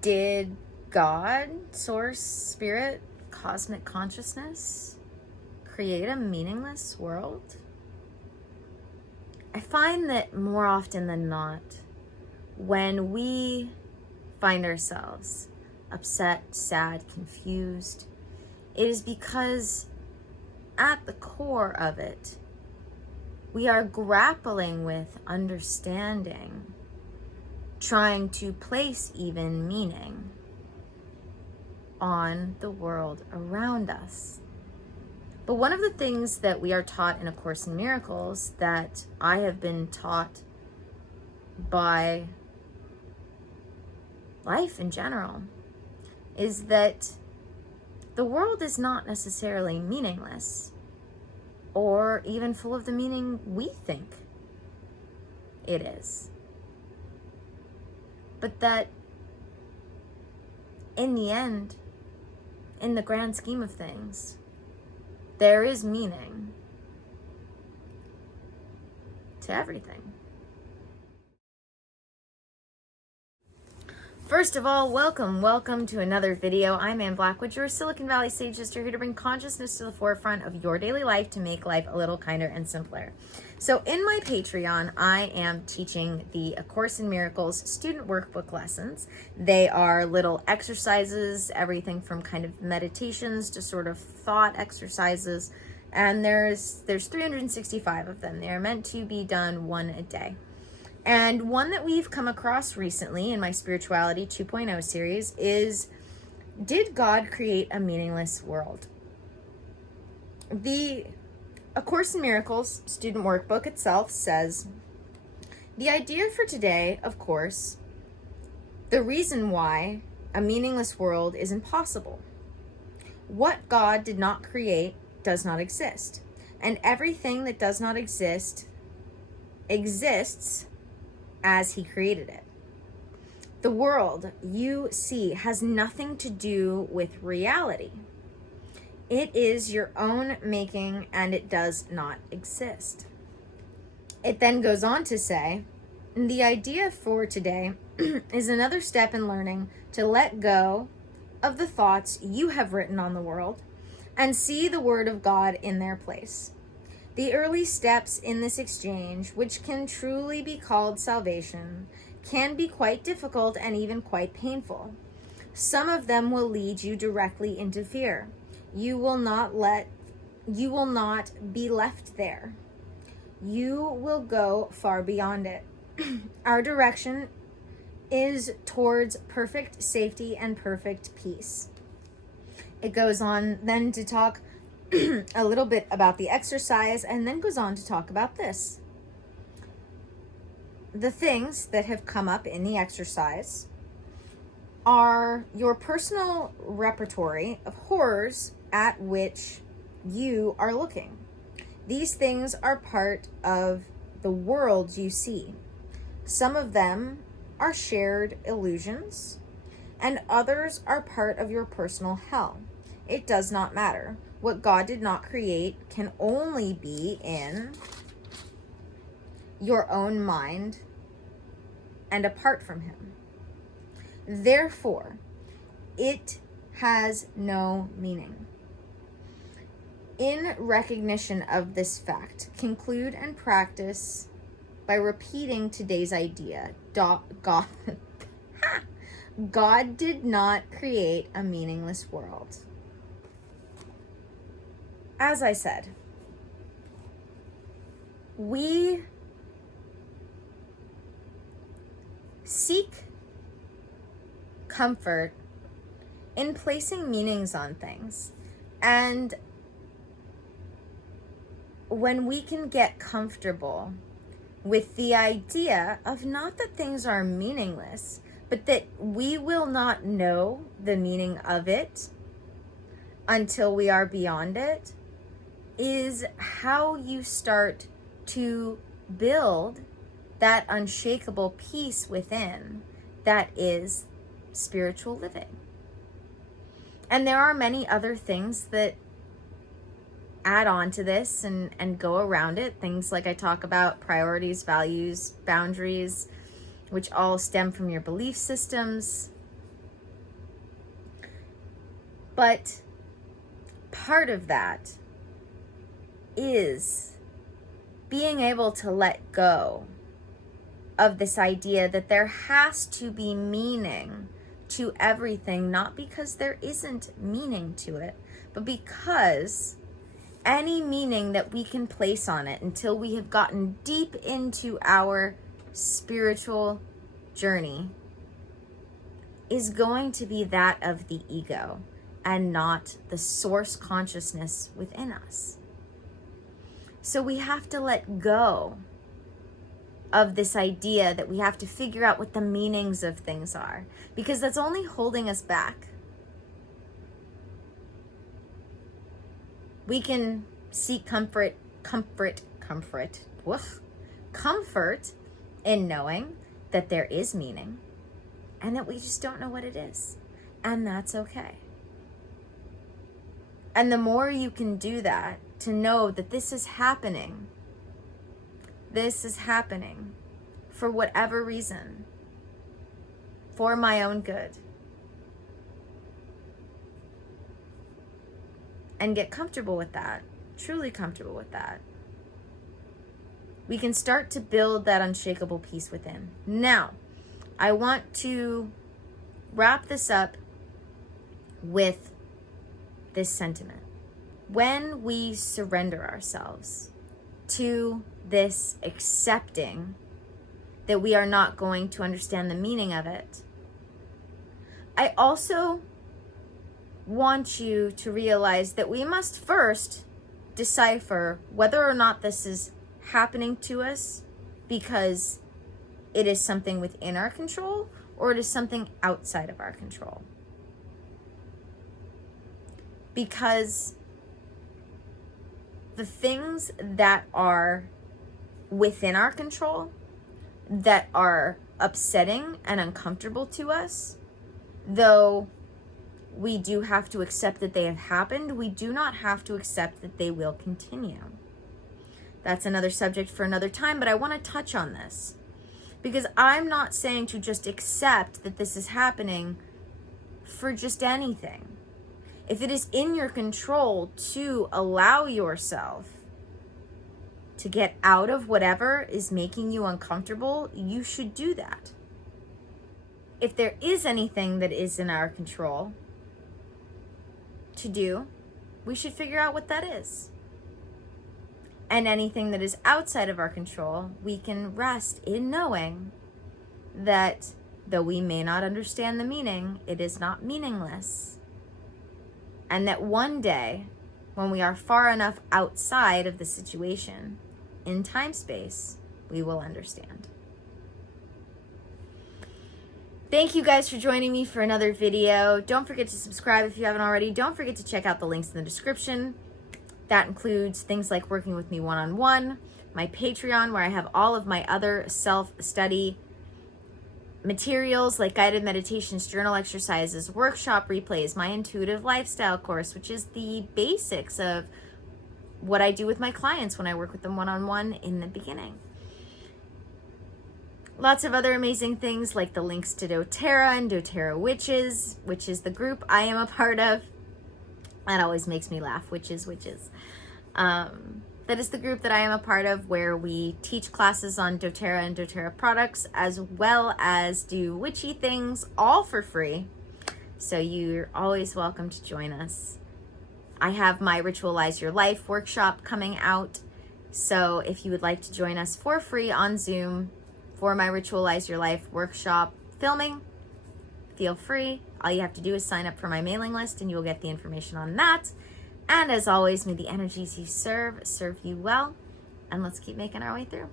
Did God, source, spirit, cosmic consciousness create a meaningless world? I find that more often than not, when we find ourselves upset, sad, confused, it is because at the core of it, we are grappling with understanding, trying to place even meaning on the world around us. But one of the things that we are taught in A Course in Miracles, that I have been taught by life in general, is that the world is not necessarily meaningless or even full of the meaning we think it is. But that in the end, in the grand scheme of things, there is meaning to everything. First of all, welcome to another video. I'm Ann Blackwood, your Silicon Valley Sage Sister, here to bring consciousness to the forefront of your daily life to make life a little kinder and simpler. So in my Patreon, I am teaching the A Course in Miracles student workbook lessons. They are little exercises, everything from kind of meditations to sort of thought exercises. And there's 365 of them. They are meant to be done one a day. And one that we've come across recently in my Spirituality 2.0 series is, did God create a meaningless world? The A Course in Miracles student workbook itself says, the idea for today, of course, the reason why a meaningless world is impossible. What God did not create does not exist. And everything that does not exist exists as he created it. The world you see has nothing to do with reality. It is your own making and it does not exist. It then goes on to say, the idea for today is another step in learning to let go of the thoughts you have written on the world and see the word of God in their place. The early steps in this exchange, which can truly be called salvation, can be quite difficult and even quite painful. Some of them will lead you directly into fear. You will not be left there. You will go far beyond it. Our direction is towards perfect safety and perfect peace. It goes on then to talk a little bit about the exercise, and then goes on to talk about this. The things that have come up in the exercise are your personal repertory of horrors at which you are looking. These things are part of the world you see. Some of them are shared illusions, and others are part of your personal hell. It does not matter. What God did not create can only be in your own mind and apart from him. Therefore, it has no meaning. In recognition of this fact, conclude and practice by repeating today's idea. God did not create a meaningless world. As I said, we seek comfort in placing meanings on things. And when we can get comfortable with the idea of not that things are meaningless, but that we will not know the meaning of it until we are beyond it, is how you start to build that unshakable peace within that is spiritual living. And there are many other things that add on to this and go around it. Things like I talk about priorities, values, boundaries, which all stem from your belief systems. But part of that is being able to let go of this idea that there has to be meaning to everything, not because there isn't meaning to it, but because any meaning that we can place on it until we have gotten deep into our spiritual journey is going to be that of the ego and not the source consciousness within us. So we have to let go of this idea that we have to figure out what the meanings of things are, because that's only holding us back. We can seek comfort in knowing that there is meaning and that we just don't know what it is. And that's okay. And the more you can do that, to know that this is happening for whatever reason, for my own good, and get comfortable with that, truly comfortable with that, we can start to build that unshakable peace within. Now, I want to wrap this up with this sentiment. When we surrender ourselves to this accepting that we are not going to understand the meaning of it, I also want you to realize that we must first decipher whether or not this is happening to us because it is something within our control or it is something outside of our control. Because the things that are within our control, that are upsetting and uncomfortable to us, though we do have to accept that they have happened, we do not have to accept that they will continue. That's another subject for another time, but I want to touch on this because I'm not saying to just accept that this is happening for just anything. If it is in your control to allow yourself to get out of whatever is making you uncomfortable, you should do that. If there is anything that is in our control to do, we should figure out what that is. And anything that is outside of our control, we can rest in knowing that though we may not understand the meaning, it is not meaningless. And that one day, when we are far enough outside of the situation, in time-space, we will understand. Thank you guys for joining me for another video. Don't forget to subscribe if you haven't already. Don't forget to check out the links in the description. That includes things like working with me one-on-one, my Patreon, where I have all of my other self-study materials like guided meditations, journal exercises, workshop replays, my intuitive lifestyle course, which is the basics of what I do with my clients when I work with them one-on-one in the beginning. Lots of other amazing things like the links to dōTERRA and dōTERRA Witches, which is the group I am a part of. That always makes me laugh, witches. That is the group that I am a part of where we teach classes on dōTERRA and dōTERRA products as well as do witchy things all for free. So you're always welcome to join us. I have my Ritualize Your Life workshop coming out. So if you would like to join us for free on Zoom for my Ritualize Your Life workshop filming, feel free. All you have to do is sign up for my mailing list and you will get the information on that. And as always, may the energies you serve you well. And let's keep making our way through.